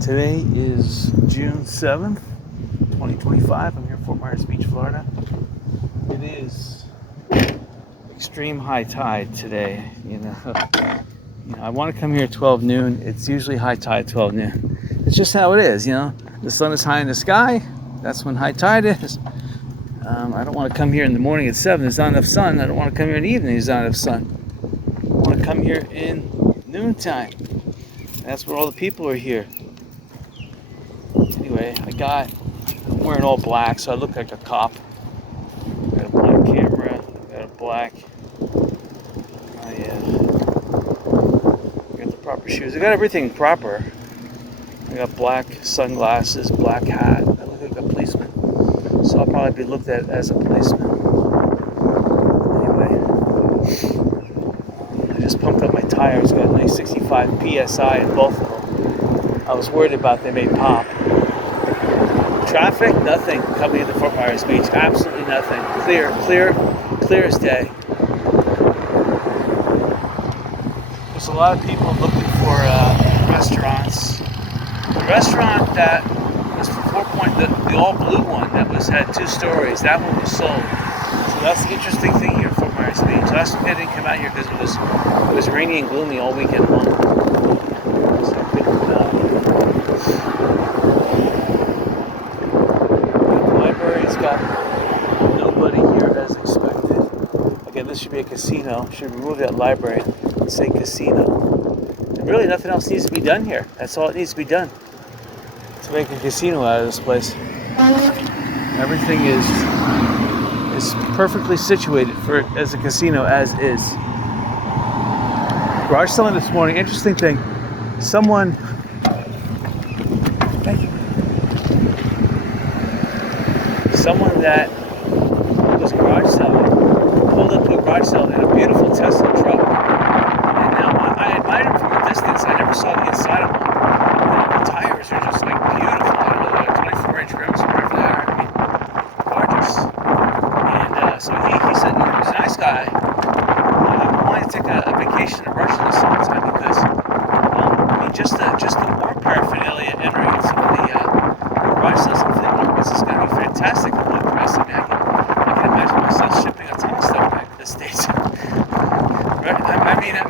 Today is June 7th, 2025. I'm here in Fort Myers Beach, Florida. It is extreme high tide today. I want to come here at 12 noon. It's usually high tide 12 noon. It's just how it is, The sun is high in the sky. That's when high tide is. I don't want to come here in the morning at 7. There's not enough sun. I don't want to come here in the evening. There's not enough sun. I want to come here in noontime. That's where all the people are here. Anyway, I'm wearing all black, so I look like a cop. Got a black camera, got a black, got the proper shoes. I got everything proper. I got black sunglasses, black hat. I look like a policeman, so I'll probably be looked at as a policeman. Anyway, I just pumped up my tires. Got a nice 65 PSI in both of them. I was worried about they may pop. Traffic, nothing coming into Fort Myers Beach. Absolutely nothing. Clear as day. There's a lot of people looking for restaurants. The restaurant that was for 4 Point, the all blue one that had 2 stories, that one was sold. So that's the interesting thing here in Fort Myers Beach. Last week I didn't come out here because it was rainy and gloomy all weekend long. So I couldn't come out. Got nobody here as expected. Again, this should be a casino. Should remove that library and say casino. And really nothing else needs to be done here. That's all it needs to be done to make a casino out of this place. Everything is perfectly situated for as a casino as is. Garage selling this morning. Interesting thing. Someone that was garage selling pulled up to a garage sale in a beautiful Tesla truck. And now I admired him from a distance. I never saw the inside of one. And the tires are just like beautiful. I don't know, 24-inch rims, whatever they are. I mean, gorgeous. And so he said he was a nice guy. I wanted to take a vacation to Russia this summertime because just the war paraphernalia entering some of the garage sales and flea markets is going to be fantastic. I can imagine myself shipping a ton of stuff back to the States.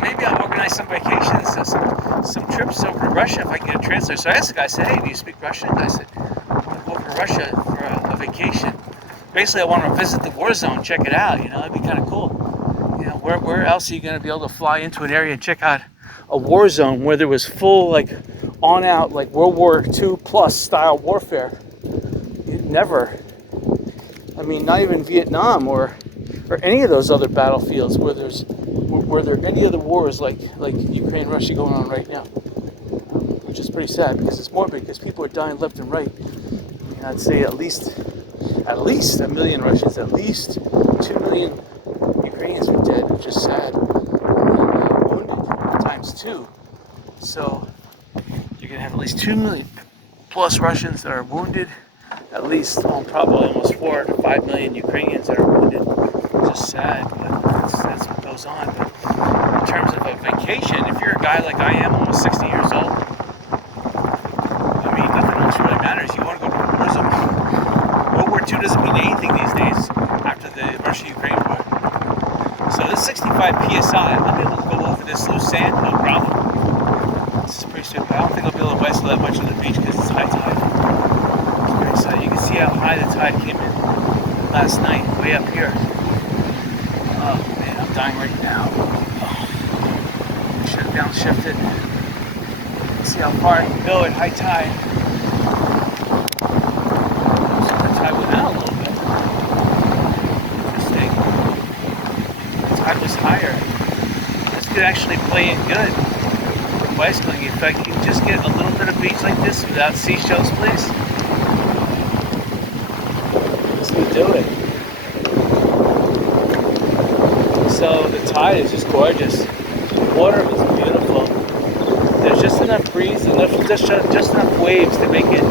Maybe I'll organize some vacations, some trips over to Russia if I can get a translator. So I asked the guy, I said, hey, do you speak Russian? I said, I want to go over to Russia for a vacation. Basically, I want to visit the war zone, check it out. That'd be kind of cool. Where else are you going to be able to fly into an area and check out a war zone where there was full, on out, World War II plus style warfare? Never. Not even Vietnam or any of those other battlefields where there are any other wars like Ukraine, Russia going on right now, which is pretty sad because it's morbid because people are dying left and right. I'd say at least 1 million Russians, at least 2 million Ukrainians are dead, which is sad, and wounded times 2. So you're gonna have at least 2 million plus Russians that are wounded. At least, probably almost 4 to 5 million Ukrainians that are wounded. It's just sad, but that's what goes on. But in terms of a vacation, if you're a guy like I am, almost 60 years old, nothing else really matters. You want to go to war zone. World War II doesn't mean anything these days after the Russia-Ukraine war. So this 65 PSI, I'll be able to go over this loose sand, no problem. This is pretty stupid. I don't think I'll be able to wrestle that much on the beach because it's high tide. So you can see how high the tide came in last night, way up here. Oh man, I'm dying right now. Should have downshifted. See how far I can go at high tide. So the tide went out a little bit. Interesting. The tide was higher. This could actually play in good for bicycling. In fact, you can just get a little bit of beach like this without seashells, please. Do it. So the tide is just gorgeous. The water is beautiful. There's just enough breeze, just enough waves to make it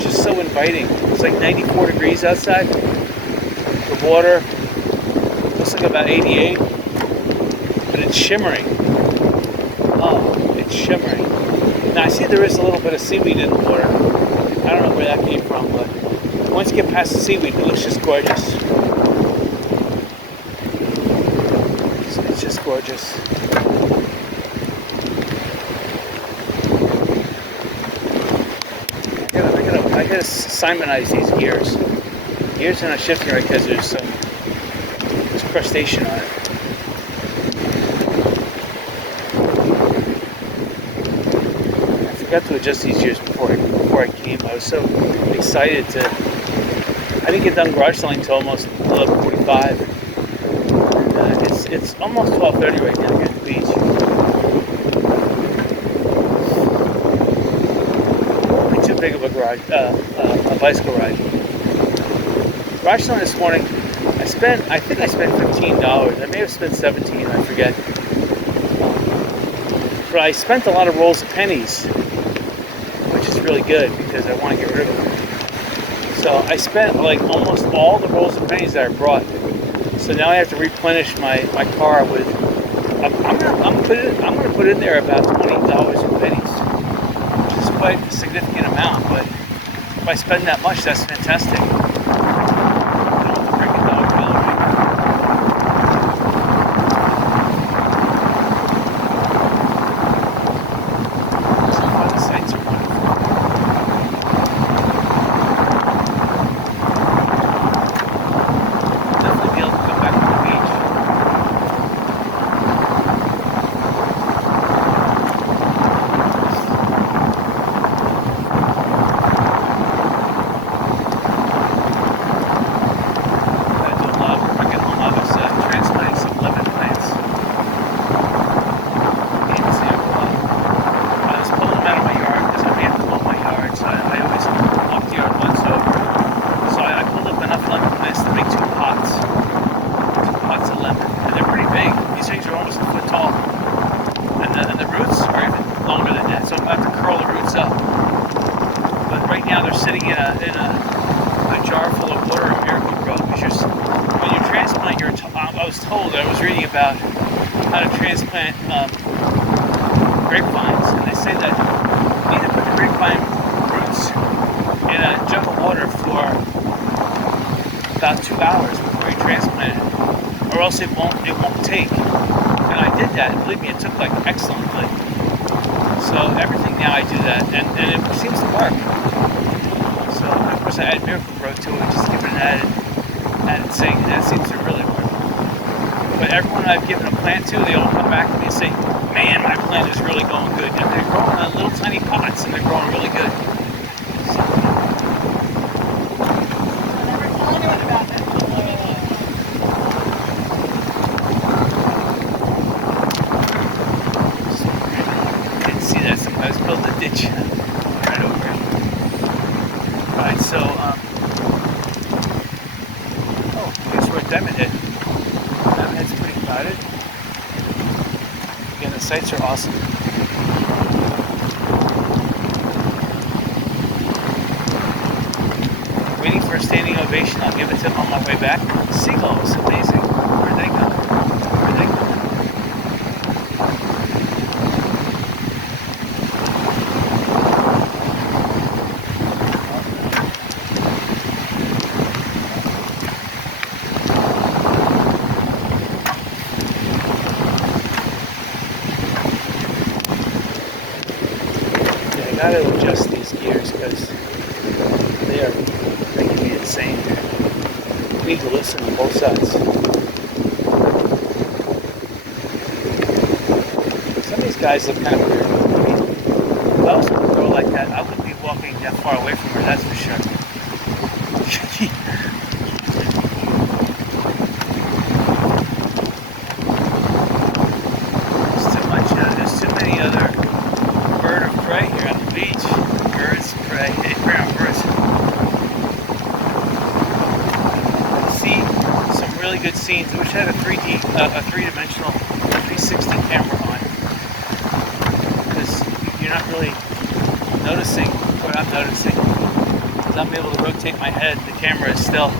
just so inviting. It's like 94 degrees outside. The water looks like about 88, but it's shimmering. Oh, it's shimmering. Now I see there is a little bit of seaweed in the water. I don't know where that came from, but once you get past the seaweed, it looks just gorgeous. It's just gorgeous. I gotta simonize these gears. Gears are not shifting right because there's crustacean on it. I forgot to adjust these gears before I came. I was so excited to. I didn't get done garage selling until almost 11:45. It's almost 12:30 right now here at the beach. Too big of a bicycle ride. Garage selling this morning, I think I spent $15. I may have spent $17, I forget. But I spent a lot of rolls of pennies, which is really good because I want to get rid of them. So I spent like almost all the rolls of pennies that I brought. So now I have to replenish my car with. I'm gonna put in there about $20 in pennies. Quite a significant amount, but if I spend that much, that's fantastic. I don't have to break $1 bill right now. So far, the sights are wonderful. Definitely be able to come back to the beach. How to transplant grapevines, and they say that you need to put the grapevine roots in a jug of water for about 2 hours before you transplant it, or else it won't take. And I did that, and believe me, it took like excellently. So everything now I do that, and it seems to work. So of course I add Miracle-Gro to it, just give it an added saying, and that seems to really work. But everyone I've given a plant to, they all come back to me and say, man, my plant is really going good. And they're growing in little tiny pots and they're growing really good. So. I didn't see that. Somebody's built a ditch right over it. Alright, so, guess we're at Diamond Head. It's pretty crowded. Again, the sights are awesome. Waiting for a standing ovation. I'll give it to them on my way back. Seagulls, amazing. Where'd they go? I gotta adjust these gears because they are making me insane. I need to listen on both sides. Some of these guys look kind of weird. If I was a girl like that, I wouldn't be walking that far away from her, that's for sure. There's too much, there's too many other bird of prey here on the beach. Birds of prey. They prey on birds. See some really good scenes. I wish I had a three-dimensional, 360 camera on, because you're not really noticing what I'm noticing. Because I'm able to rotate my head. The camera is still,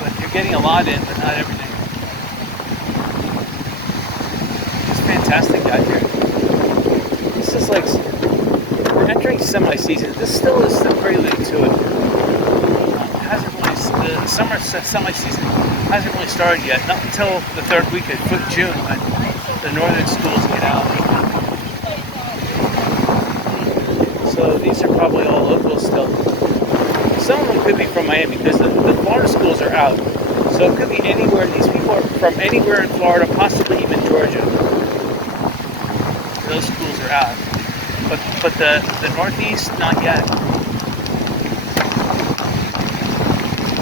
but you're getting a lot in, but not everything. It's fantastic out here. this is like we're entering semi-season. This still is the prelude to it. Hasn't really the summer semi-season hasn't really started yet. Not until the third week of June when the northern schools get out. So these are probably all local still. Some of them could be from Miami because the Florida schools are out. So it could be anywhere. These people are from anywhere in Florida, possibly even Georgia. Those schools are out. But the Northeast, not yet.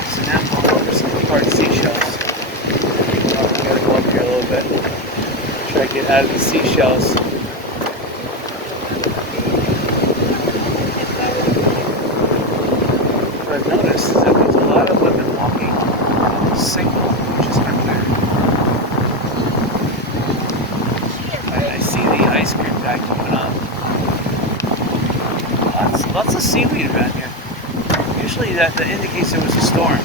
So now I'm going over some hard seashells. I gotta go up here a little bit. Try to get out of the seashells. What I've noticed is that there's a lot of women walking single, which is kind of weird. I see the ice cream guy coming up. Lots of seaweed around here. Usually that indicates there was a storm.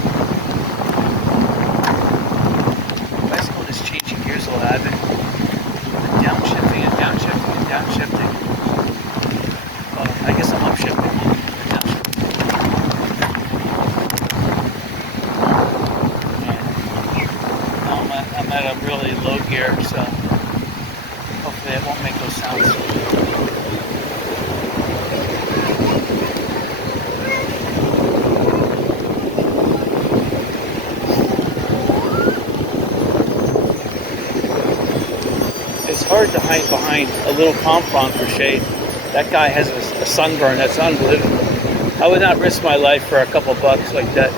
Bicycle is changing gears a lot. I've been downshifting and downshifting and downshifting. I guess I'm upshifting and downshifting. Now I'm at a really low gear, so hopefully I won't make those sounds. It's hard to hide behind a little pom-pom for shade. That guy has a sunburn that's unbelievable. I would not risk my life for a couple bucks like that.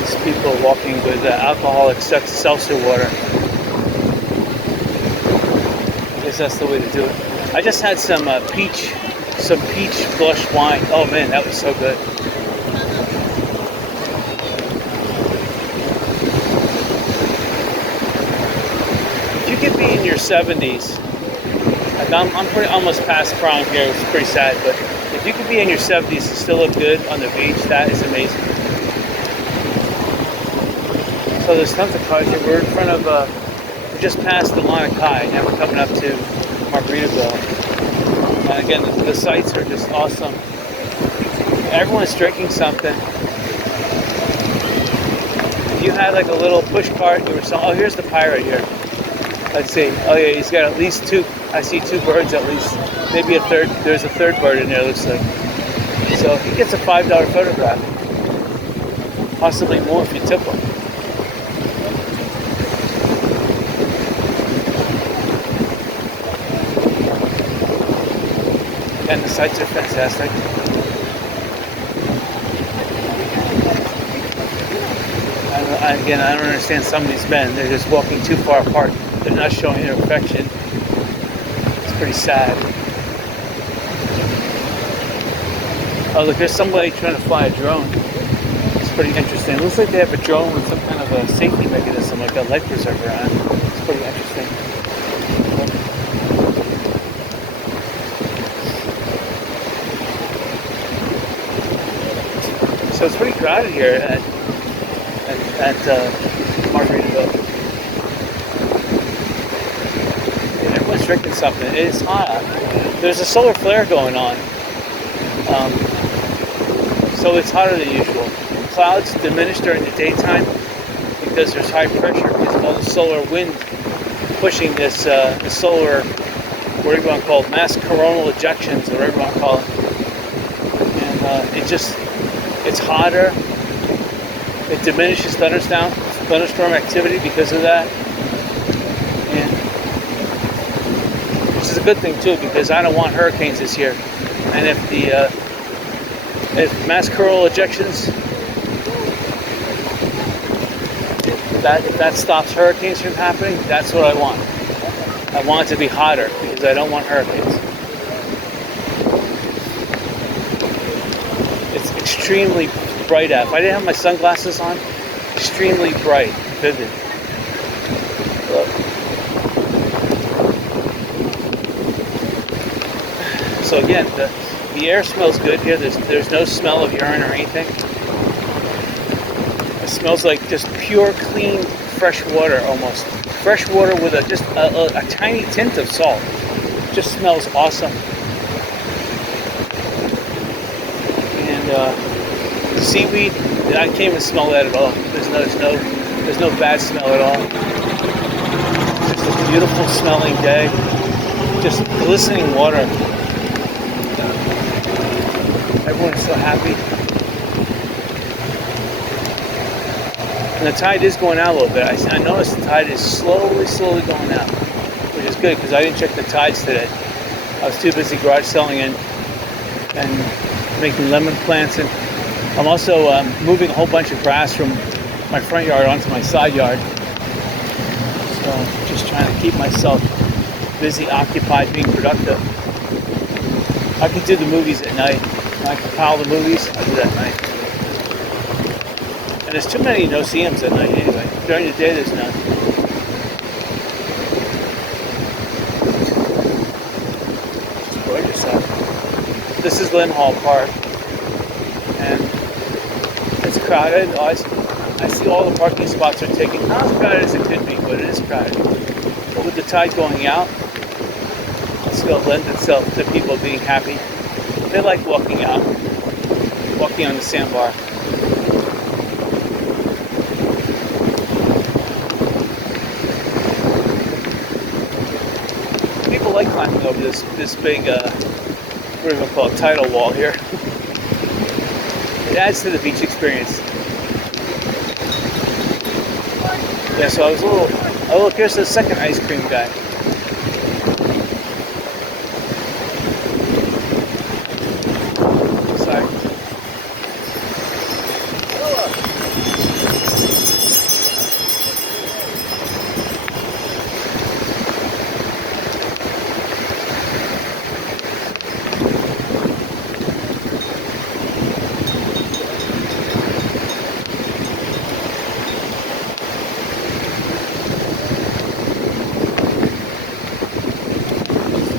These people walking with alcoholic seltzer water. I guess that's the way to do it. I just had some peach blush wine. Oh man, that was so good. You could be in your 70s. I'm pretty almost past prime here. It's pretty sad, but if you could be in your 70s and still look good on the beach, that is amazing. So there's tons of cars here. We're in front of, we just passed the Kai. Now we're coming up to Margaritaville. And again, the sights are just awesome. Everyone's drinking something. If you had like a little push cart, you were selling. Oh, here's the pirate here. Let's see. Oh yeah, he's got at least two. I see two birds at least. Maybe a third. There's a third bird in there, looks like. So he gets a $5 photograph. Possibly more if you tip him. And the sights are fantastic. I don't understand some of these men. They're just walking too far apart. They're not showing their affection. It's pretty sad. Oh, look, there's somebody trying to fly a drone. It's pretty interesting. It looks like they have a drone with some kind of a safety mechanism, like a life preserver on it. It's pretty interesting. So it's pretty crowded here at Margaritaville. And everyone's drinking something. It's hot out. There's a solar flare going on. So it's hotter than usual. Clouds diminish during the daytime because there's high pressure because of all the solar wind pushing this the solar, what do you want to call it, mass coronal ejections, or whatever you want to call it. And it's hotter. It diminishes thunderstorm activity because of that. And which is a good thing too, because I don't want hurricanes this year. And if mass coronal ejections, if that stops hurricanes from happening, that's what I want. I want it to be hotter because I don't want hurricanes. It's extremely bright out. If I didn't have my sunglasses on, extremely bright, vivid. Look. So again, the air smells good here. There's no smell of urine or anything. It smells like just pure, clean, fresh water almost fresh water with just a tiny tint of salt. Just smells awesome. And seaweed, I can't even smell that at all. There's no bad smell at all. Just a beautiful smelling day. Just glistening water. Everyone's so happy. And the tide is going out a little bit. I noticed the tide is slowly going out, which is good because I didn't check the tides today. I was too busy garage selling and making lemon plants, and I'm also moving a whole bunch of grass from my front yard onto my side yard. So just trying to keep myself busy, occupied, being productive. I could do the movies at night. When I compile the movies, I do that at night. And there's too many no-see-ums at night anyway. During the day, there's none. It's gorgeous out. This is Lynn Hall Park. And it's crowded. I see all the parking spots are taken. Not as crowded as it could be, but it is crowded. But with the tide going out, it's going to lend itself to people being happy. They like walking out, walking on the sandbar. People like climbing over this big, what do we call it, tidal wall here. It adds to the beach experience. Yeah, so I was a little curious to the second ice cream guy. Sorry.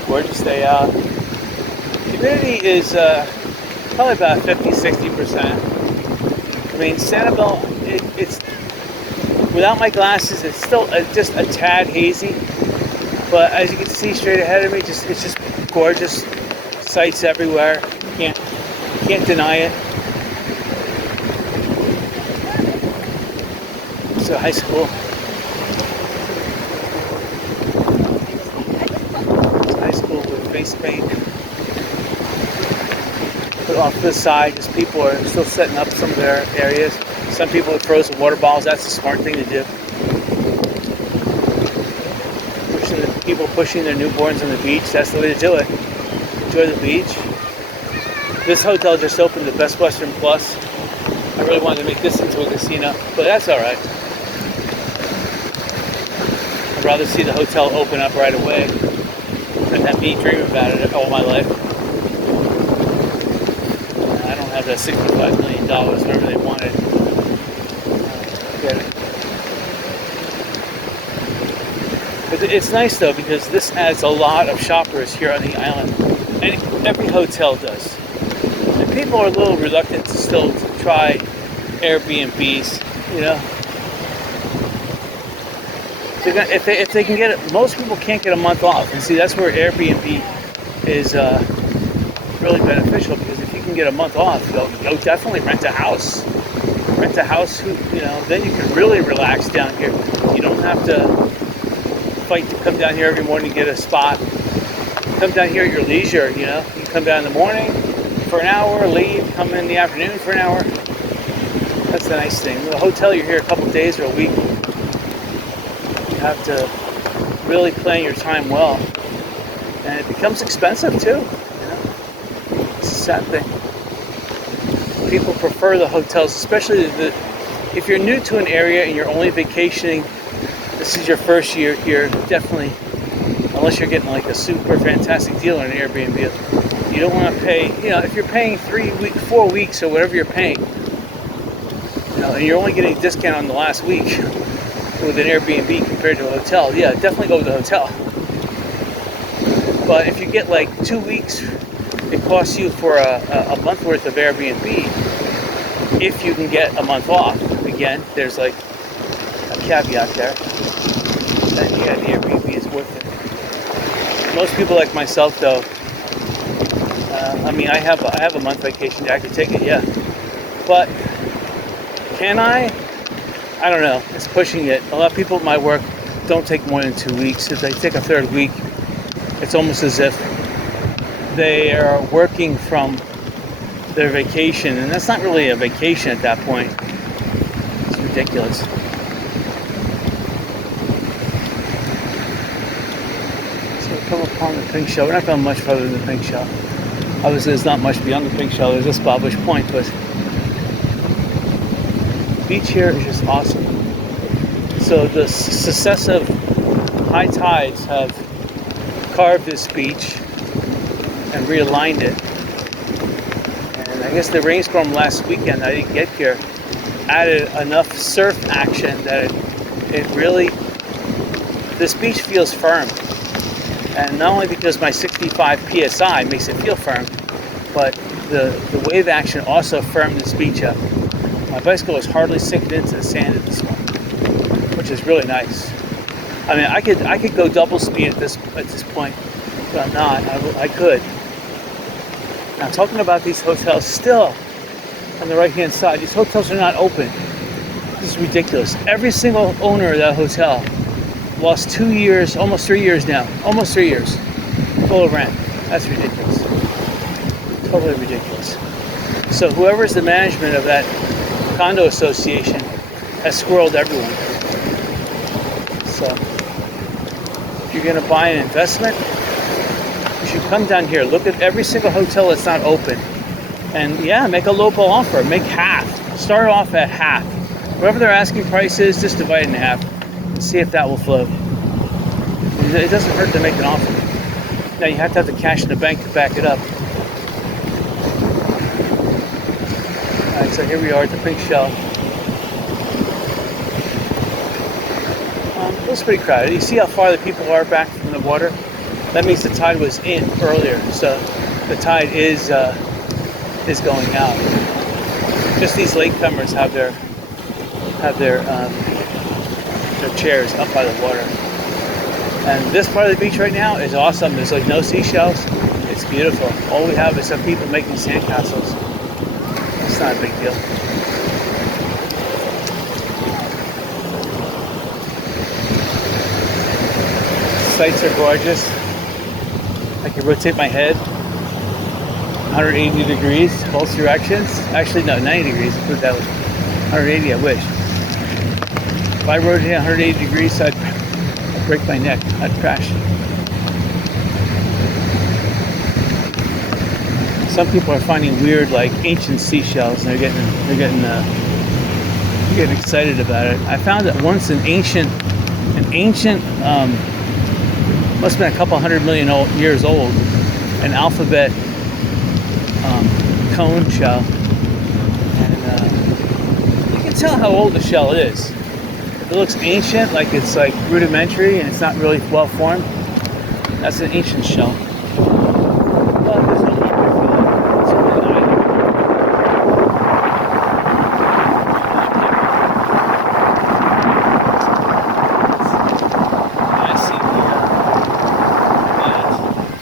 Gorgeous day out. Humidity is probably about 50-60%. I mean, Sanibel, it's without my glasses, it's still just a tad hazy. But as you can see straight ahead of me, it's just gorgeous. Sights everywhere. You can't deny it. It's a high school. Face paint. Put off to the side, just people are still setting up some of their areas. Some people with frozen water bottles, that's a smart thing to do. People pushing their newborns on the beach, that's the way to do it. Enjoy the beach. This hotel just opened the Best Western Plus. I really wanted to make this into a casino, but that's alright. I'd rather see the hotel open up right away than have me dream about it all my life. I don't have that $65 million, whatever they wanted. Get it. But it's nice though, because this adds a lot of shoppers here on the island. And every hotel does. And people are a little reluctant to still try Airbnbs, you know. If they can get it, most people can't get a month off. And see, that's where Airbnb is really beneficial, because if you can get a month off, you'll definitely rent a house. Rent a house, then you can really relax down here. You don't have to fight to come down here every morning and get a spot. Come down here at your leisure, you can come down in the morning for an hour, leave, come in the afternoon for an hour. That's the nice thing. With a hotel, you're here a couple days or a week. You have to really plan your time well, and it becomes expensive too. It's a sad thing. People prefer the hotels, especially if you're new to an area and you're only vacationing. This is your first year here. Definitely, unless you're getting like a super fantastic deal on an Airbnb, you don't want to pay. If you're paying 4 weeks or whatever you're paying, and you're only getting a discount on the last week with an Airbnb compared to a hotel, yeah, definitely go with the hotel. But if you get like 2 weeks, it costs you for a month worth of Airbnb. If you can get a month off, again, there's like a caveat there. that Airbnb is worth it. Most people like myself, though, I have a month vacation. I could take it, yeah. But can I? I don't know. It's pushing it. A lot of people at my work don't take more than 2 weeks. If they take a third week, it's almost as if they are working from their vacation, and that's not really a vacation at that point. It's ridiculous. So we come upon the Pink Shell. We're not going much further than the Pink Shell. Obviously, there's not much beyond the Pink Shell. There's this Bobbish Point, but the beach here is just awesome. So the successive high tides have carved this beach and realigned it. And I guess the rainstorm last weekend, I didn't get here, added enough surf action that it really, this beach feels firm. And not only because my 65 PSI makes it feel firm, but the wave action also firmed this beach up. My bicycle was hardly sinking into the sand at this point, which is really nice. I mean, I could go double speed at this point, but I'm not. I could. Now, talking about these hotels, still on the right-hand side, these hotels are not open. This is ridiculous. Every single owner of that hotel lost 2 years, almost 3 years now, almost 3 years, full of rent. That's ridiculous. Totally ridiculous. So whoever's the management of that condo association has squirreled everyone. So if you're going to buy an investment, you should come down here. Look at every single hotel that's not open. And yeah, make a lowball offer. Make half. Start off at half. Whatever their asking price is, just divide it in half. See if that will float. It doesn't hurt to make an offer. Now you have to have the cash in the bank to back it up. Alright, so here we are at the Pink Shell. It looks pretty crowded. You see how far the people are back from the water? That means the tide was in earlier, so the tide is going out. Just these latecomers have their chairs up by the water. And this part of the beach right now is awesome. There's like no seashells. It's beautiful. All we have is some people making sandcastles. It's not a big deal. Sights are gorgeous. I can rotate my head 180 degrees, both directions. Actually, no, 90 degrees. Put it that way. 180, I wish. If I rotated 180 degrees, I'd break my neck. I'd crash. Some people are finding weird, like ancient seashells, and they're getting excited about it. I found that once an ancient, must have been a couple 100 million years old, an alphabet cone shell, and you can tell how old the shell is. It looks ancient, like it's like rudimentary and it's not really well formed. That's an ancient shell. But there's no big deal. It's a really nice. I see the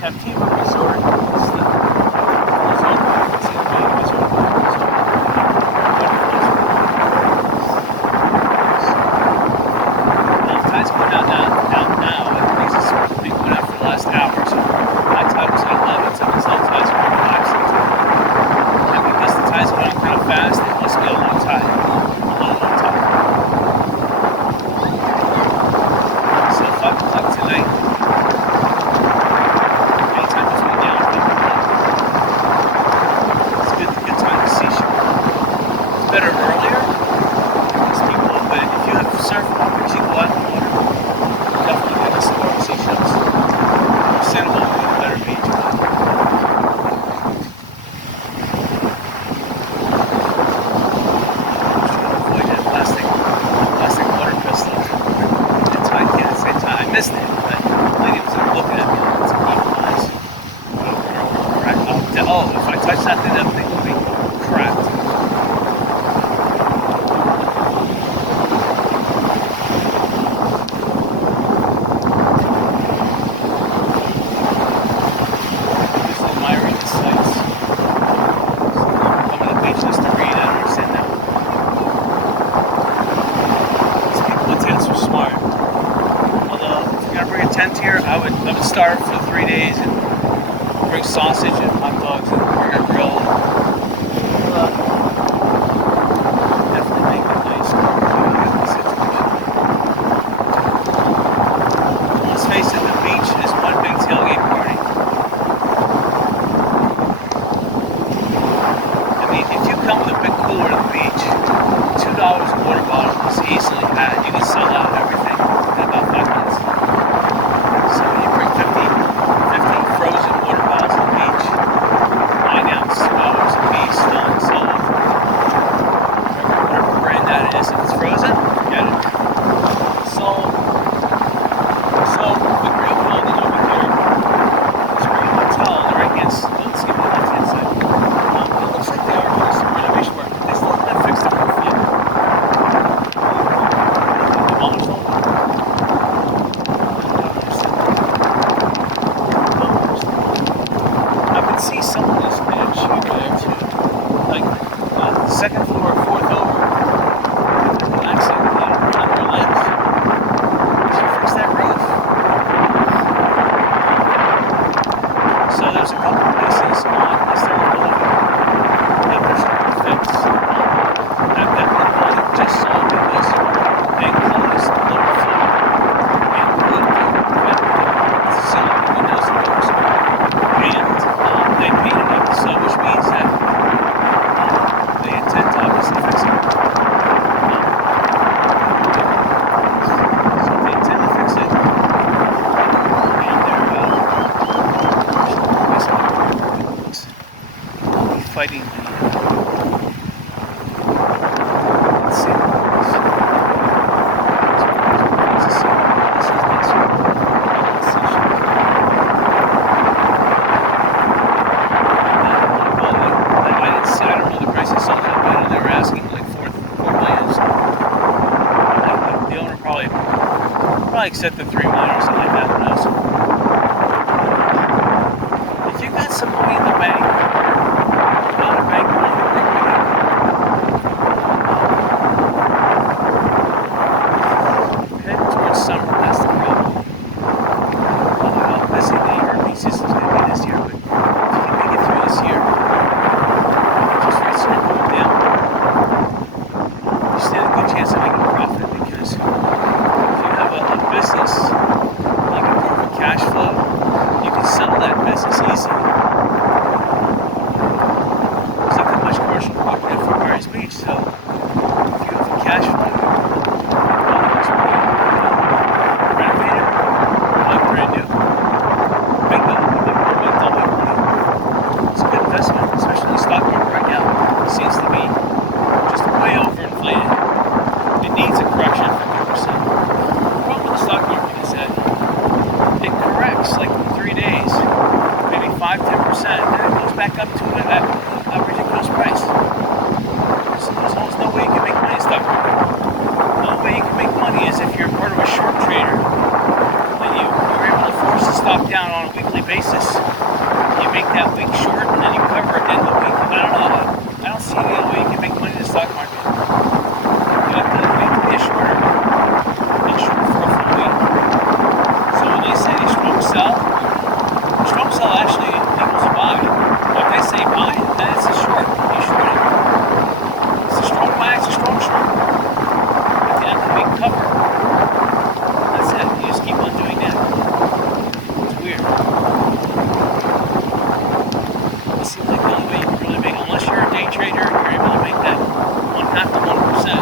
Captiva Resort. It's the resort. It's the main resort. Tide's going out now. I think it's supposed to be going out for the last hour. So high tide was at 11, so it's low tide's going 5, 6. And because the tide's going out kind of fast, it must be a low tide. Low tide. So 5 o'clock tonight. Anytime between now and 5 o'clock. It's a good time to see shore. It's better earlier. Because people, but if you have surf walkers, you go out in the water. Definitely get to see more seashells. Santa will be a better beach. Avoid that plastic water pistol. And tide at the same time. I missed it, but the lady was like looking at me like it's a compromise. Oh, if I touch that thing, that thing will be cracked. starve for 3 days and bring sausage and hot dogs and bring a grill. Definitely make it nice. Let's face it, the beach is one big tailgate party. I mean, if you come with a big cooler to the beach, $2 a water bottle is easily had. You can sell out everything in about 5 minutes. So you bring 50 frozen water bottles to the beach, 9 ounce, 2 hours a piece, done, sold. Whatever brand that is, if it's frozen, get it. So the Green Building over here, this Green Hotel, they're right against, let's give me the left hand side. It looks like they are doing some renovation work, but they still haven't fixed the roof yet. I can see some of this edge here there too. Like the second floor, fourth over. Relaxing, on your legs. She fixed that roof. So there's a couple places on this third building that they're starting to fix. That building just sold because they closed the lower floor and put the ceiling windows and doors. And they painted it, so which means that they intend to obviously fix it. So they intend to fix it, and they're basically fighting the. Let's see. I don't know the price they sold it, but they were asking like $4 million. The owner probably accepted $3 million or something like that. Who knows? If you got some money in the bank, not a bank money, heading towards summer. That's the problem. I don't know how busy the ERP system's going to be this year, but if you can make it through this year. You stand a good chance of making a profit because if you have a business, you can work with cash flow, you can sell that business easily. There's not that much commercial property for Mary's Beach, so if you have the cash flow, renovate it, like brand new, bingo, make double money. It's a good investment, especially in the stock market right now. It seems to be just way overinflated. It needs a correction of 50%. The problem with the stock market is that it corrects like in 3 days, maybe 5-10%, and then it goes back up to a ridiculous price. There's almost no way you can make money in the stock market. The only way you can make money is if you're part of a short trader and you're able to force the stock down on a weekly basis. You make that week short and then you cover it at the end of the week. I don't see any other way you can make money in the stock market. You have to be a shorter, not short for a full week. So when they say strong sell actually equals a buy. If they say buy, then it's a short. You short it. It's a strong buy, it's a strong short. At the end of the week, cover. That's it. You just keep on doing that. It's weird. It seems like the only way you can really make, unless you're a day trader, you're able to make that 1/2 to 1%.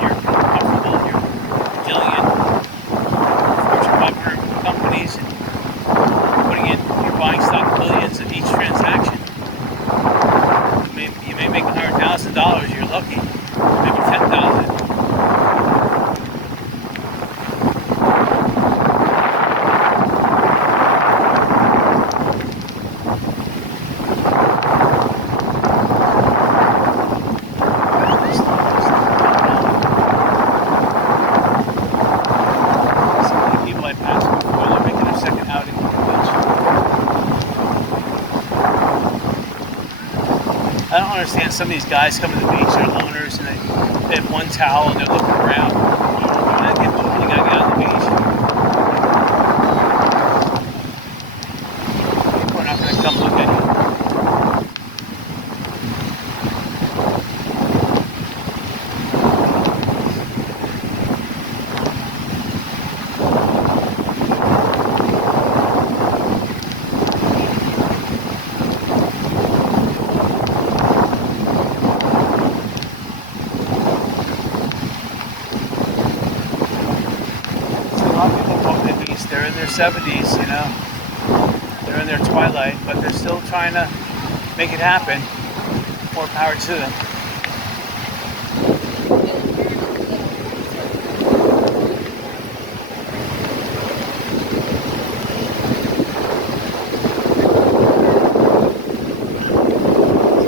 You're comfortable, you're dealing in Fortune 500 companies and you're buying stock billions at each transaction. You may make $100,000, you're lucky, maybe $10,000. I don't understand some of these guys come to the beach, they're loners, and they have one towel and they're looking around. You gotta get moving, you gotta get on the beach. come look at you. They're in their 70s, you know. They're in their twilight, but they're still trying to make it happen. More power to them.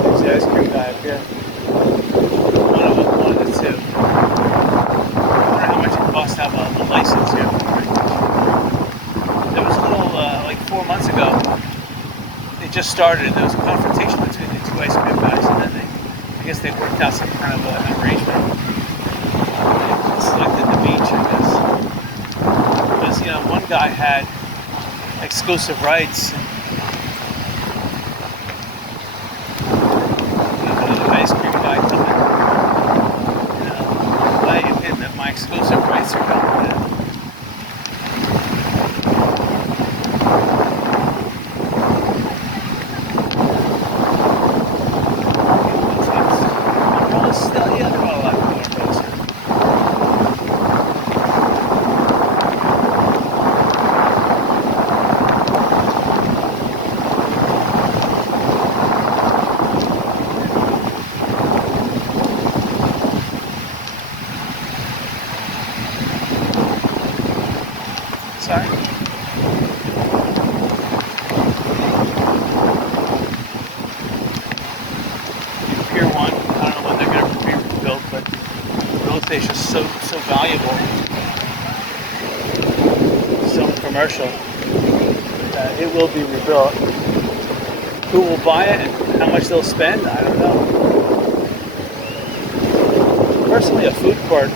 There's the ice cream guy up here. One of the two. I wonder how much it costs to have a license here. There was a little, like 4 months ago, they just started, and there was a confrontation between the two ice cream guys, and then I guess they worked out some kind of an arrangement. They selected the beach, I guess. Because, you know, one guy had exclusive rights. Another ice cream guy coming, you know, letting him that my exclusive rights are gone. Sorry. Pier 1, I don't know when they're going to be rebuilt, but real estate is just so valuable, so commercial, that it will be rebuilt. Who will buy it and how much they'll spend, I don't know. Personally, a food court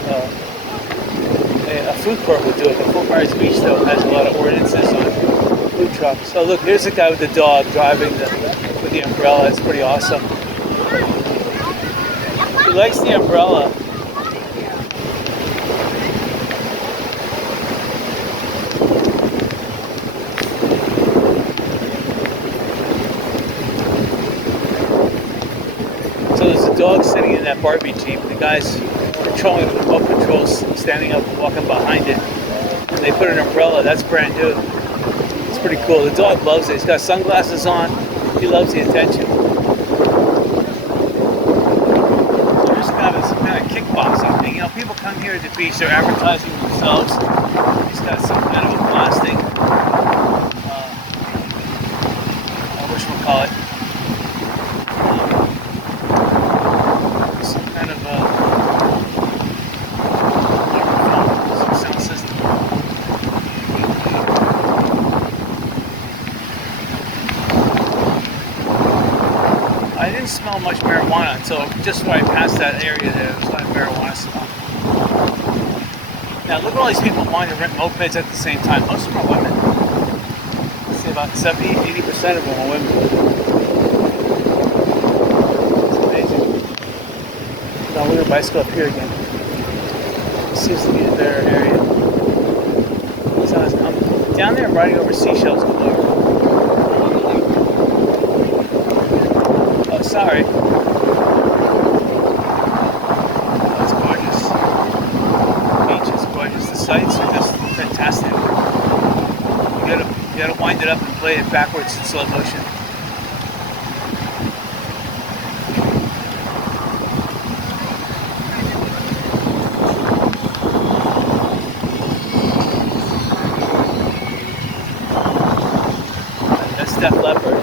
would do it. The Fort Myers Beach, though, has a lot of ordinances on food trucks. So look, here's a guy with the dog driving with the umbrella. It's pretty awesome. He likes the umbrella. So there's a dog sitting in that Barbie Jeep. The guy's patrolling the remote controls, standing up and walking behind it. And they put an umbrella. That's brand new. It's pretty cool. The dog loves it. He's got sunglasses on. He loves the attention. So there's kind of kickboxing thing. You know, people come here at the beach. They're advertising themselves. He's got some kind of a plastic, whatchamacallit, some kind of sound system. I didn't smell much marijuana until just when I passed that area there. There was a lot of marijuana smell. Now look at all these people wanting to rent mopeds at the same time. Most of them are women. I'd say about 70-80% of them are women. It's amazing. Now look at a bicycle up here again. It seems to be a better area. So I'm down there riding over seashells galore. Oh, sorry. That's gorgeous. The beach is gorgeous. The sights are just fantastic. You gotta wind it up and play it backwards in slow motion. That's Def Leppard.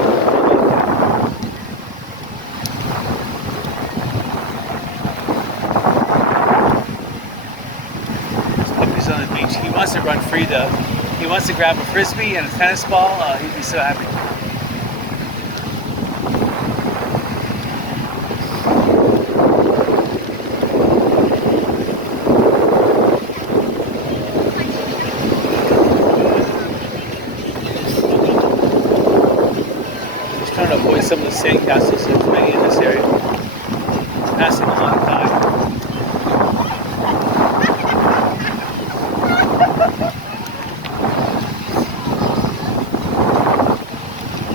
Puppy's on the beach. He wants to run free though. He wants to grab a frisbee and a tennis ball. He'd be so happy. to avoid some of the sandcastles. There's many in this area. Passing along tide.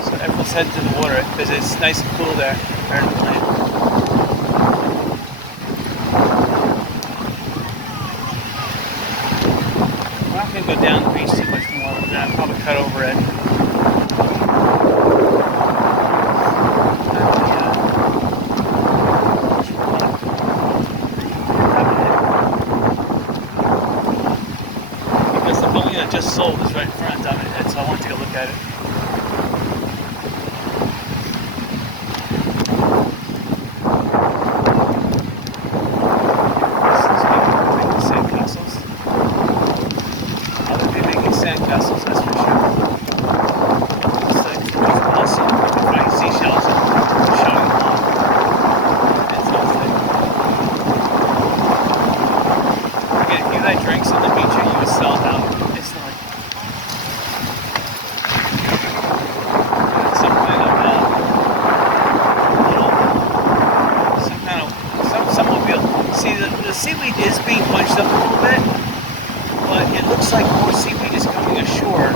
So everyone's heading to the water because it's nice and cool there compared to the land. We're not going to go down the beach too much more. We're going to probably cut over it. Because the building that just sold is right in front of Diamond Head, so I want to take a look at it. Sandcastles, that's for sure. Looks like it's awesome. Finding seashells and showing them off. Fantastic. Again, if you had drinks on the beach here, you would sell it out instantly. Some kind of some mobile. See, the seaweed is being punched up a little bit. But it looks like more seaweed is coming ashore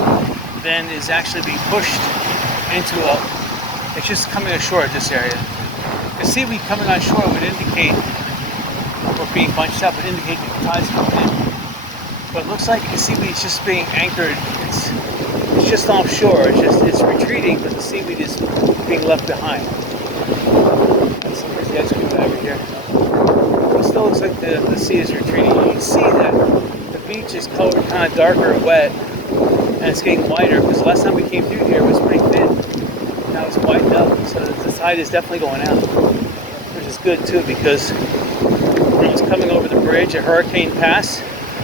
than is actually being pushed into it's just coming ashore at this area. The seaweed coming on shore would indicate, or being bunched up would indicate the tide's coming in. But it looks like the seaweed is just being anchored. It's just offshore. It's retreating, but the seaweed is being left behind. Where's the excavator over here? It still looks like the sea is retreating. You can see that the beach is colored kind of darker and wet, and it's getting wider because the last time we came through here it was pretty thin. Now it's widened up, so the tide is definitely going out, which is good too, because when I was coming over the bridge at Hurricane Pass,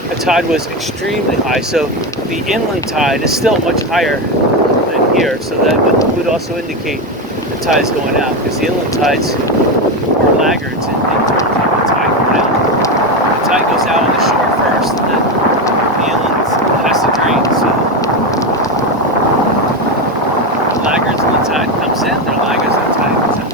the tide was extremely high, so the inland tide is still much higher than here, so that would also indicate the tide is going out, because the inland tides are laggards in terms of the tide going out. The tide goes out on the shore first, and then the inland has to drain, so the laggards when the tide comes in, they're laggards when the tide comes out.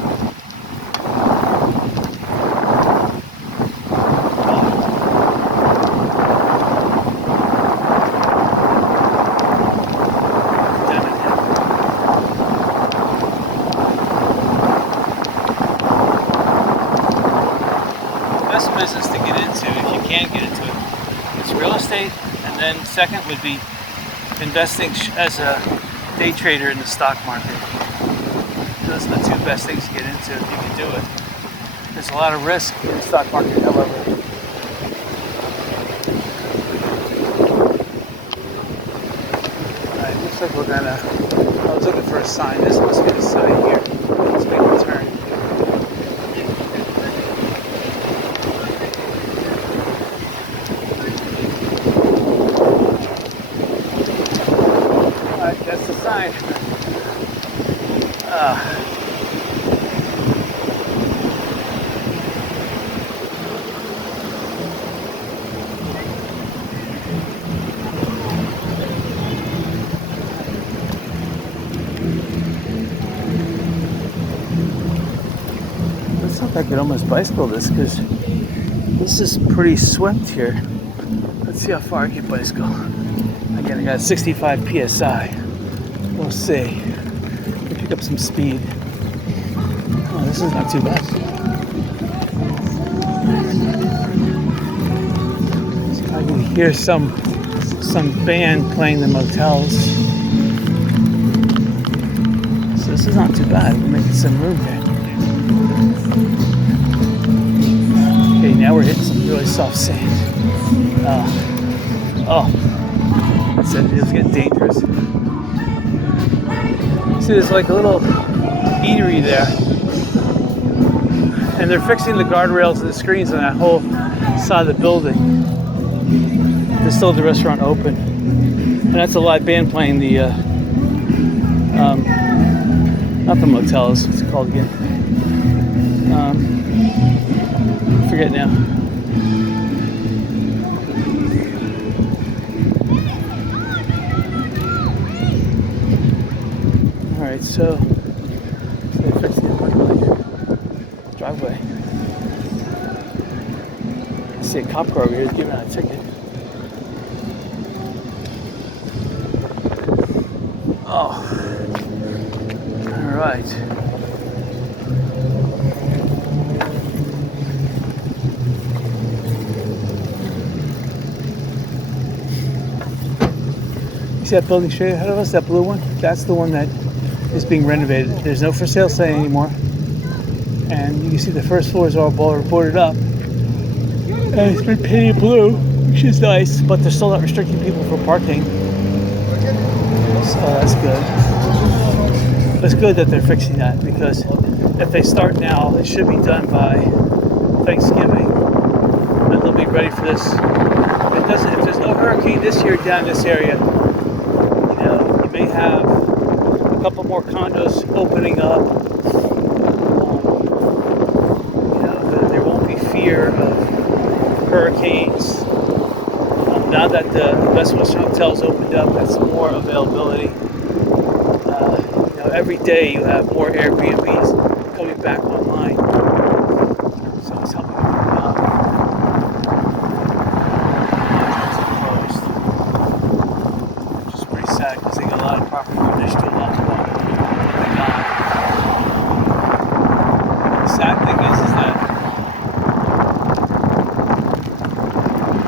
Best business to get into, if you can get into it, is real estate, and then second would be investing as a day trader in the stock market. Those are the two best things to get into if you can do it. There's a lot of risk in the stock market, however. Alright, looks like we're gonna, I was looking for a sign. This must be the sign here. Let's make a turn. That's the sign. Looks like I could almost bicycle this, because this is pretty swept here. Let's see how far I can bicycle. Again, I got 65 psi. We'll see. We'll pick up some speed. Oh, this is not too bad. So I can hear some band playing the motels. So this is not too bad. We're making some room here. Okay, now we're hitting some really soft sand. That's it. It's getting dangerous. See, there's like a little eatery there, and they're fixing the guardrails and the screens on that whole side of the building. They still have the restaurant open, and that's a live band playing the not the motels. What's it called again? I forget now. Alright, so They're fixing the parking lot here. Driveway. I see a cop car over here giving out a ticket. Oh. Alright. You see that building straight ahead of us, that blue one? That's the one that is being renovated. There's no for sale sign anymore. And you can see the first floor is all boarded up. And it's been painted blue, which is nice, but they're still not restricting people from parking. So that's good. It's good that they're fixing that, because if they start now, it should be done by Thanksgiving. And they'll be ready for this. If there's no hurricane this year down this area, you may have a couple more condos opening up. There won't be fear of hurricanes. Now that the Best Western Hotel's opened up, that's more availability. Every day you have more Airbnbs coming back online. So it's helping them out. Which is pretty sad, because they got a lot of property, but there's still a lot more that they got. The sad thing is that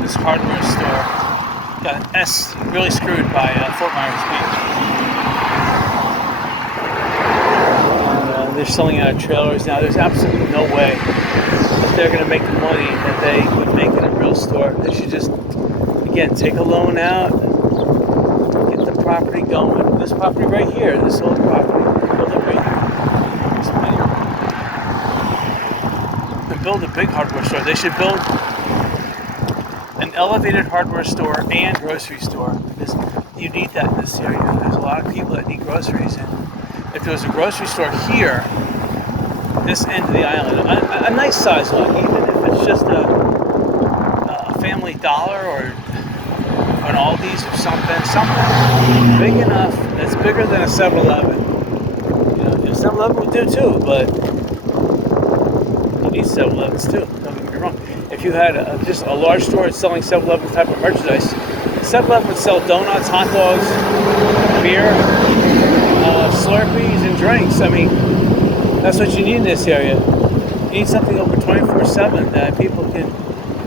this hardware store got really screwed by Fort Myers Beach. They're selling out of trailers now. There's absolutely no way that they're going to make the money that they would make in a real store. They should just, again, take a loan out, get the property going. This property right here, this old property, build it right here. There's plenty of room. And build a big hardware store. They should build an elevated hardware store and grocery store, because you need that in this area. There's a lot of people that need groceries, and if there was a grocery store here, this end of the island, a nice size one, even if it's just a Family Dollar or an Aldi's or something big enough that's bigger than a 7-Eleven. A 7-Eleven would do too, but you need 7-Elevens too, don't get me wrong. If you had just a large store that's selling 7-Eleven type of merchandise, 7-Eleven would sell donuts, hot dogs, beer, Slurpees and drinks. I mean, that's what you need in this area. You need something open 24/7 that people can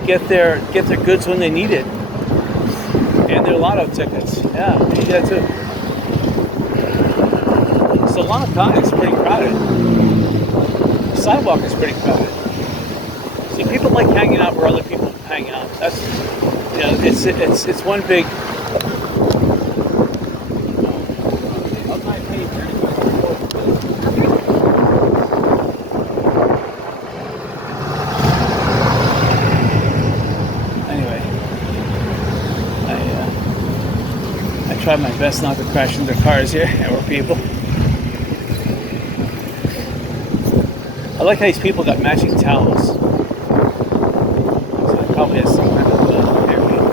get their goods when they need it. And their lotto tickets. Yeah, you need that too. So Lanakai is pretty crowded. The sidewalk is pretty crowded. See, people like hanging out where other people hang out. That's, it's one big. I try my best not to crash into cars here or people. I like how these people got matching towels. So it probably has some kind of Airbnb.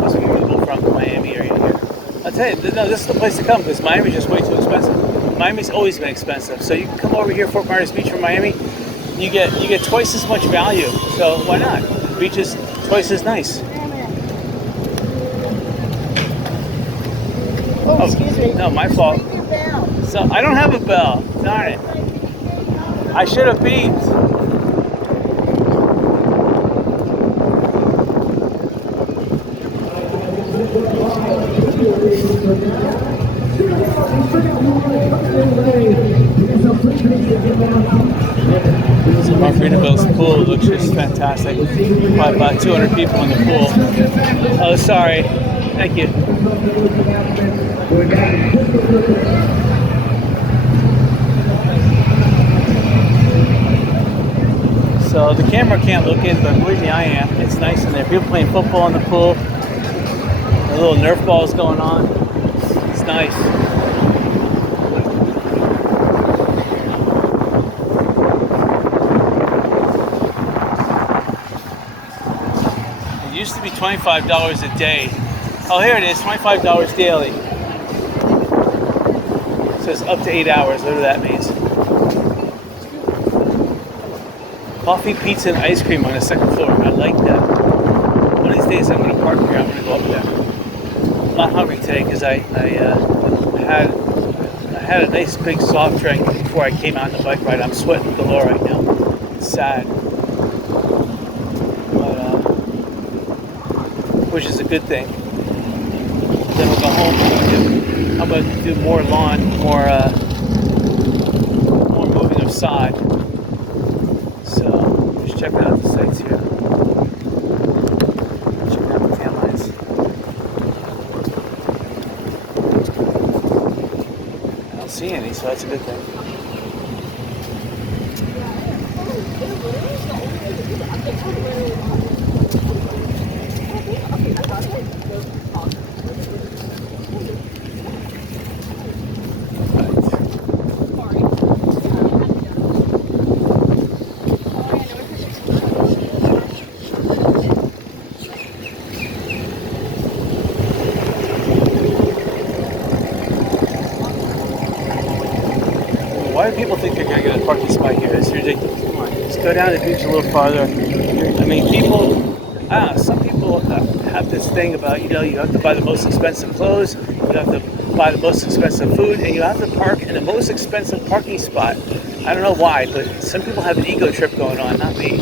That's where people from the Miami area here. I'll tell you, no, this is the place to come, because Miami's just way too expensive. Miami's always been expensive. So you can come over here, Fort Myers Beach from Miami, you get twice as much value. So why not? The beach is twice as nice. Oh, excuse me. No, my fault. So I don't have a bell. Darn it. I should have beeped. So Margaritaville's pool looks just fantastic. Probably about 200 people in the pool. Oh, sorry. Thank you. So the camera can't look in, but believe me, I am. It's nice in there. People playing football in the pool. A little Nerf balls going on. It's nice. It used to be $25 a day. Oh, here it is, $25 daily. It says up to 8 hours, whatever that means. Coffee, pizza, and ice cream on the second floor. I like that. One of these days I'm going to park here. I'm going to go up there. I'm not hungry today because I had a nice big soft drink before I came out on the bike ride. I'm sweating galore right now. It's sad. But, which is a good thing. Then we'll go home. I'm going to do more lawn, more moving of sod. So, just checking out the sites here. Checking out the tan lines. I don't see any, so that's a good thing. Why do people think they're going to get a parking spot here? It's ridiculous. Come on, just go down the beach a little farther. I mean, people, I don't know, some people have this thing about, you have to buy the most expensive clothes, you have to buy the most expensive food, and you have to park in the most expensive parking spot. I don't know why, but some people have an ego trip going on, not me.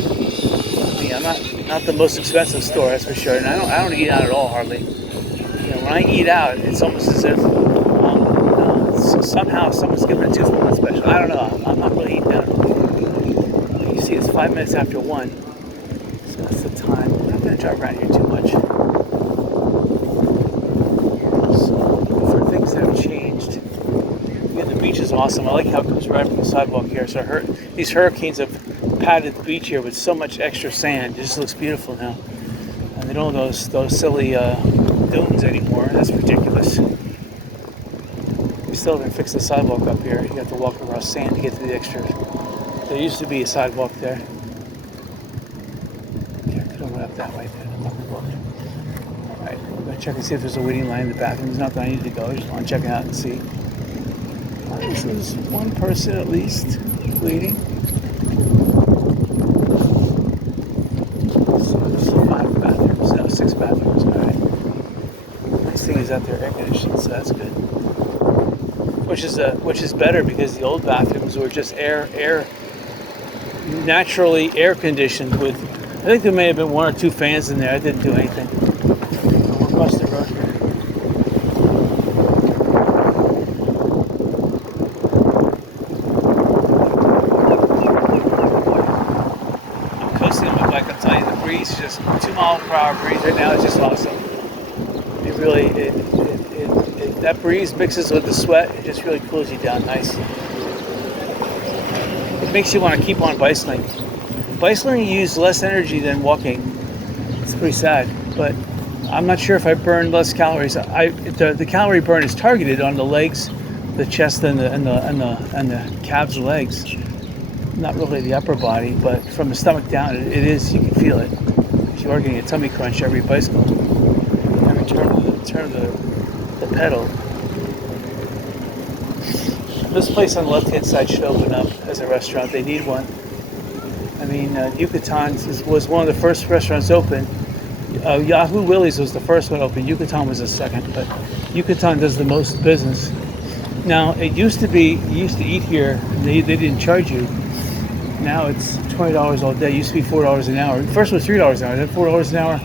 I'm not the most expensive store, that's for sure. And I don't eat out at all, hardly. When I eat out, it's almost as if somehow someone's giving a 2 for 1 special. I don't know. I'm not really eating out. You see, it's 5 minutes after 1. So that's the time. I'm not going to drive around here too much. So, for things that have changed. Yeah, the beach is awesome. I like how it comes right from the sidewalk here. So these hurricanes have padded the beach here with so much extra sand. It just looks beautiful now. And they don't have those silly dunes anymore. That's ridiculous. We still haven't fixed the sidewalk up here. You have to walk across sand to get to the extra. There used to be a sidewalk there. Okay, I could have went up that way. Alright, I'm going to check and see if there's a waiting line in the bathroom. There's not that I need to go. I just want to check it out and see. This is one person at least waiting. So there's 5 bathrooms. No, 6 bathrooms. Alright. Nice thing is that they're air conditioned, so that's good. Which is better because the old bathrooms were just naturally air conditioned with, I think there may have been 1 or 2 fans in there. I didn't do anything. We're across the road here. I'm coasting on my bike. I'm telling you, the breeze is just 2 mile per hour breeze right now. It's just awesome. It really, that breeze mixes with the sweat. It just really cools you down nice. It makes you want to keep on bicycling. Bicycling, you use less energy than walking. It's pretty sad, but I'm not sure if I burn less calories. The calorie burn is targeted on the legs, the chest, and the calves and legs. Not really the upper body, but from the stomach down, it is. You can feel it. You are getting a tummy crunch every bicycle, every turn of the pedal. This place on the left-hand side should open up as a restaurant. They need one. I mean, Yucatan was one of the first restaurants open. Yahoo Willie's was the first one open. Yucatan was the second, but Yucatan does the most business. Now, it used to be, you used to eat here, and they didn't charge you. Now it's $20 all day. It used to be $4 an hour. First it was $3 an hour, then $4 an hour.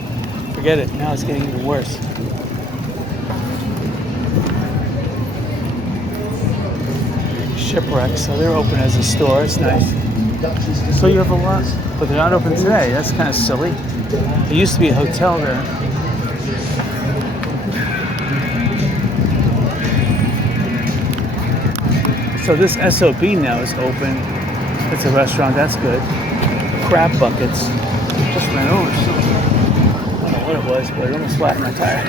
Forget it. Now it's getting even worse. Shipwreck, so they're open as a store. It's nice. So you have a lot, but they're not open today. That's kind of silly. There used to be a hotel there. So this SOB now is open. It's a restaurant. That's good. Crab buckets. Just ran over something. I don't know what it was, but it almost flattened my tire.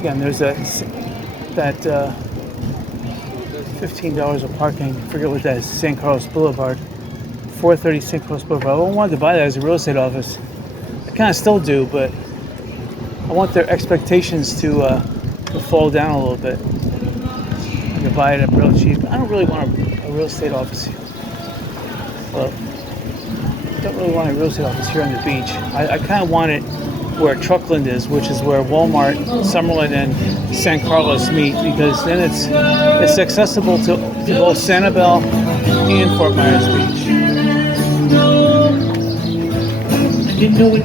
Again, there's that $15 of parking. I forget what that is. San Carlos Boulevard, 430 San Carlos Boulevard. I wanted to buy that as a real estate office. kind of still do, but I want their expectations to fall down a little bit. I can buy it at real cheap. I don't really want a real estate office here. Well, I don't really want a real estate office here on the beach. I kind of want it where Truckland is, which is where Walmart, Summerlin, and San Carlos meet, because then it's accessible to both Sanibel and Fort Myers Beach. You know when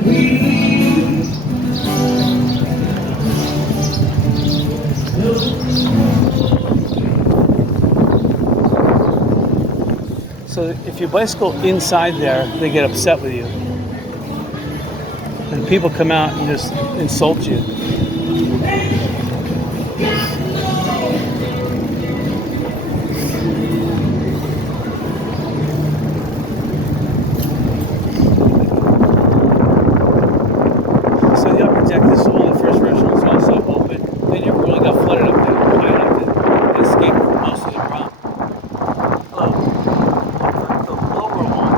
So if you bicycle inside there, they get upset with you. And people come out and just insult you. So the upper deck, this is one of the first restaurants also open. They never really got flooded up there. I like to escape most of the problem. The lower one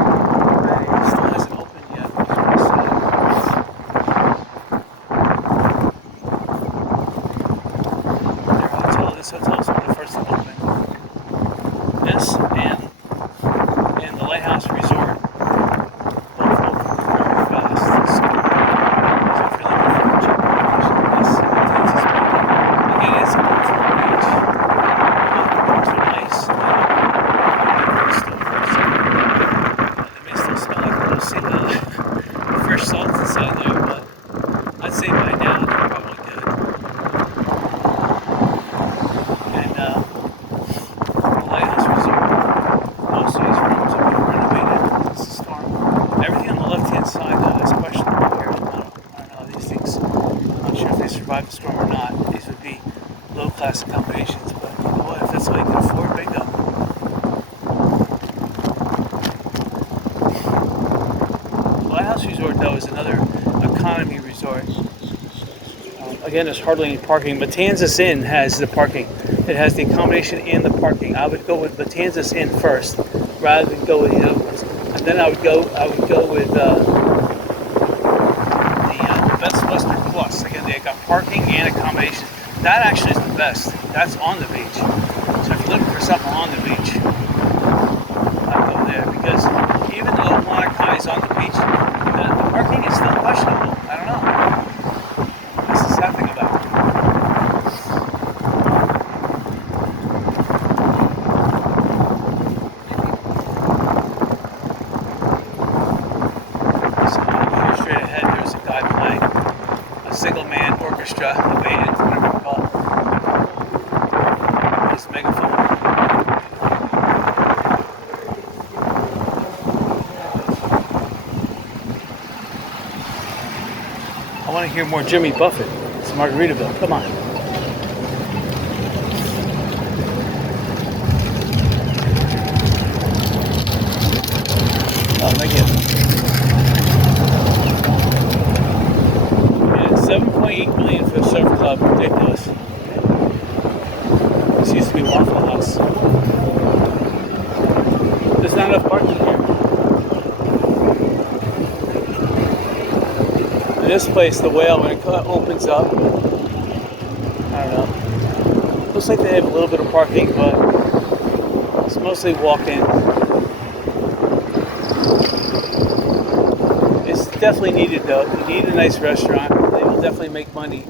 still hasn't opened yet. It's pretty sad. This hotel is one of the first to open. This and the Lighthouse Resort both open very fast. So if you're looking for a cheap vacation, this Texas Beach. Again, it's a beautiful beach. The rooms are nice. They may still smell like a little fresh salt inside there, but I'd say by now they're probably good. And the Lighthouse Resort, most of these rooms have been renovated since the storm. Everything on the left-hand side, though, is questionable here. I don't know these things. I'm not sure if they survived the storm or not. These would be low-class accommodations, but boy, if that's all you can afford, big up. Lighthouse Resort, though, is another economy resort. Again, there's hardly any parking. Matanzas Inn has the parking. It has the accommodation and the parking. I would go with Matanzas Inn first, rather than go with the other ones. And then I would go with the Best Western Plus. Again, they got parking and accommodation. That actually is the best. That's on the beach. So if you're looking for something on the beach, I'd go there, because even though Monaco is on the beach, the parking is still questionable. I don't know. That's the sad thing about it. So here straight ahead, there's a guy playing a single-man orchestra, a band, whatever you call it. This megaphone. I want to hear more Jimmy Buffett. It's Margaritaville. Come on. Oh, thank you. Yeah, $7.8 million for the surf club. Ridiculous. This used to be Waffle House. There's not enough parking here. This place, the Whale, when it opens up, I don't know. Looks like they have a little bit of parking, but it's mostly walk-in. It's definitely needed, though. You need a nice restaurant. They will definitely make money.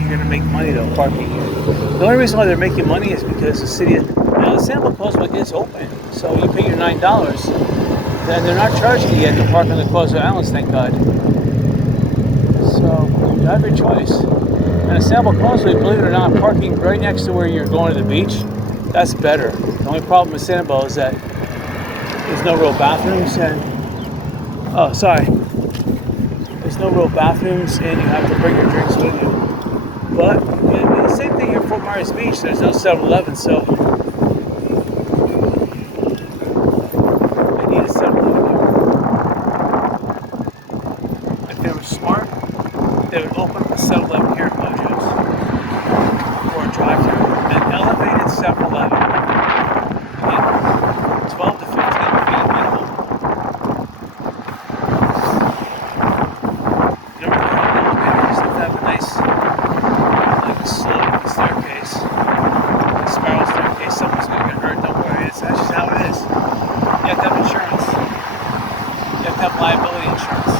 like you're going to make money though parking here. The only reason why they're making money is because the city. Now the Sanibel Causeway is open, so you pay your $9. Then they're not charging you yet to park on the Causeway Islands, thank God. So you have your choice. And the Sanibel Causeway, believe it or not, parking right next to where you're going to the beach, that's better. The only problem with Sanibel is that there's no real bathrooms and there's no real bathrooms and you have to bring your drinks with you. But I mean, the same thing here at Fort Myers Beach. There's no 7-Eleven, so I need a 7-Eleven here. If they were smart, they would open up a 7-Eleven here at Mojo's or a drive-thru, an elevated 7-Eleven in 12 to 15 feet minimum. You don't really have an elevator, you just have to have a nice, like a slope staircase, a spiral staircase. Someone's going to get hurt, don't worry, that's just how it is. You have to have insurance. You have to have liability insurance.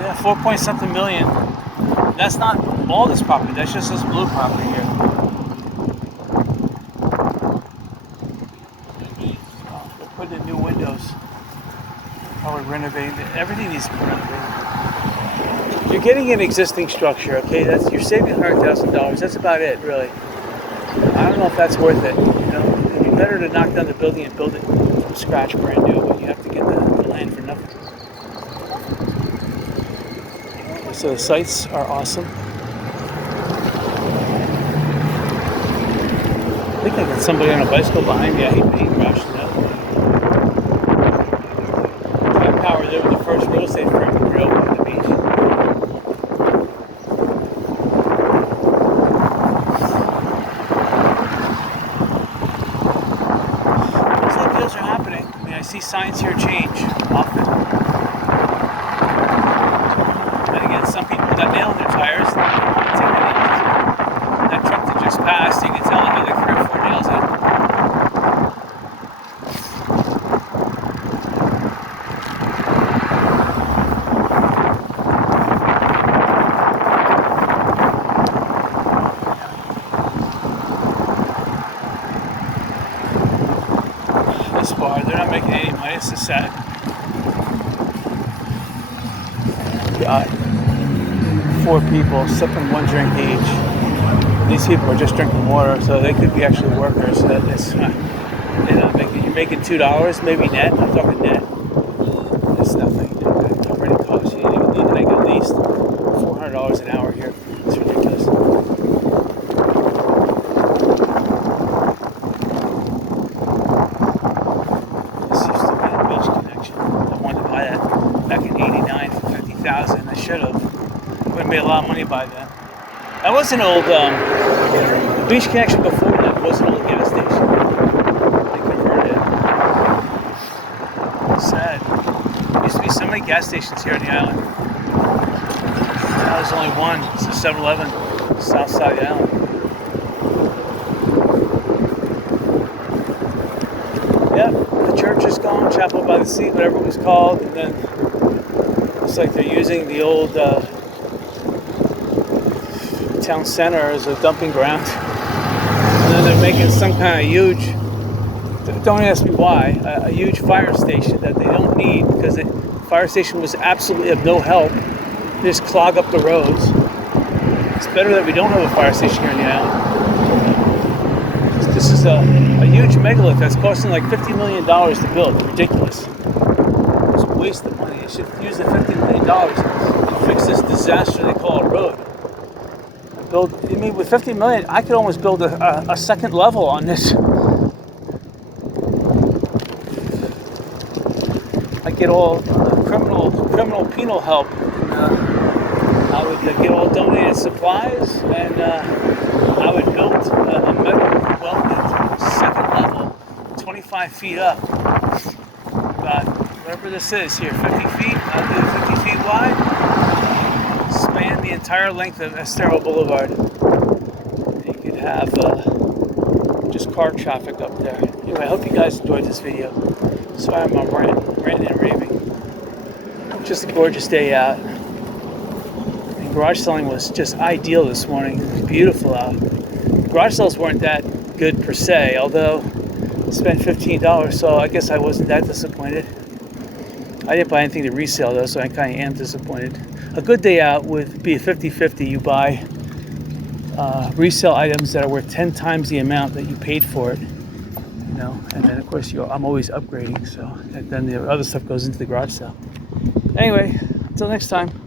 Yeah, 4-point-something million. That's not all this property, that's just this blue property here. They're putting in new windows. Probably renovating it. Everything needs to be renovated. You're getting an existing structure, okay? You're saving $100,000. That's about it, really. I don't know if that's worth it. You know, it'd be better to knock down the building and build it from scratch, brand new. But you have to get the land for nothing. So the sites are awesome. I think I got somebody on a bicycle behind me. I hate being rushed. That power there was the first real estate firm to reopen on the beach. Looks like deals are happening. I mean, I see signs here change often. Some people got nail in their tires. That truck that just passed, you can tell it had like 3 or 4 nails in it. This bar, they're not making any money. It's just sad. God. 4 people sipping 1 drink each. These people are just drinking water, so they could be actually workers. You're making $2, maybe net. I'm talking net. It's nothing. Operating costs. You need to make at least $400 an hour here. It's ridiculous. This used to be a beach connection. I wanted to buy that back in '89 for $50,000. I should have. Would have made a lot of money by then. That was an old, the beach connection before that was an old gas station. They converted it. Sad. There used to be so many gas stations here on the island. Now there's only one. It's the 7-Eleven, south side of the island. Yep, the church is gone, Chapel by the Sea, whatever it was called, and then looks like they're using the old, town center as a dumping ground, and then they're making some kind of huge, don't ask me why, a huge fire station that they don't need because the fire station was absolutely of no help. They just clog up the roads. It's better that we don't have a fire station here in the island. This is a huge megalith that's costing like $50 million to build. It's ridiculous. It's a waste of money. They should use the $50 million and fix this disaster they call a road. With $50 million, I could almost build a second level on this. I get all criminal penal help. I would get all donated supplies, and I would build a metal welded second level, 25 feet up. About whatever this is here, 50 feet. I'll do 50 feet wide. Span the entire length of Estero Boulevard. You could have just car traffic up there. Anyway, I hope you guys enjoyed this video. Sorry I'm ranting and raving. Just a gorgeous day out. And garage selling was just ideal this morning. It was beautiful out. Garage sales weren't that good per se, although I spent $15, so I guess I wasn't that disappointed. I didn't buy anything to resell though, so I kind of am disappointed. A good day out would be a 50-50. You buy resell items that are worth 10 times the amount that you paid for it, and then of course I'm always upgrading, so then the other stuff goes into the garage sale. Anyway, until next time.